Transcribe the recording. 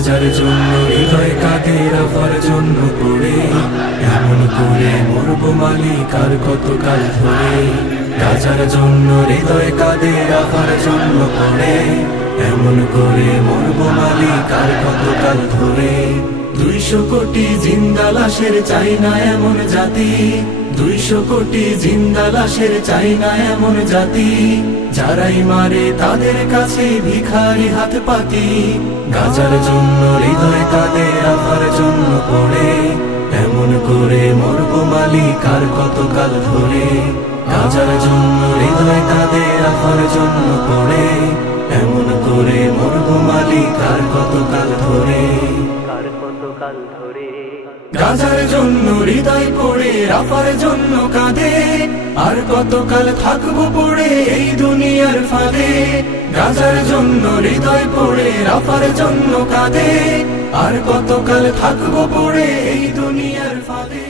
গাজার জন্য হৃদয় কাঁদে, রাফার জন্য পড়ে, এমন করে মরবো মালিক আর কতকাল ধরে। গাজার জন্য হৃদয় কাঁদে, রাফার জন্য পড়ে, এমন করে মরবো মালিক আর কতকাল ধরে। 200 কোটি জিন্দা লাশের চাই না এমন জাতি, 200 কোটি জিন্দা লাশের চাই না এমন জাতি, যারাই মারে তাদের কাছে ভিখারি হাত পাতি। গাজার জন্য হৃদয় কাঁদে, রাফার জন্য পড়ে, এমন করে মরবো মালিক আর কতকাল ধরে। গাজার জন্য হৃদয় কাঁদে, রাফার জন্য পড়ে, এমন করে মরবো মালিক আর কতকাল ধরে। গাজার জন্য হৃদয় পড়ে, রাফার জন্য কাঁদে, আর কতকাল থাকবো পড়ে এই দুনিয়ার ফাঁদে। গাজার জন্য হৃদয় পড়ে, রাফার জন্য কাঁদে, আর কতকাল থাকবো পড়ে এই দুনিয়ার ফাঁদে।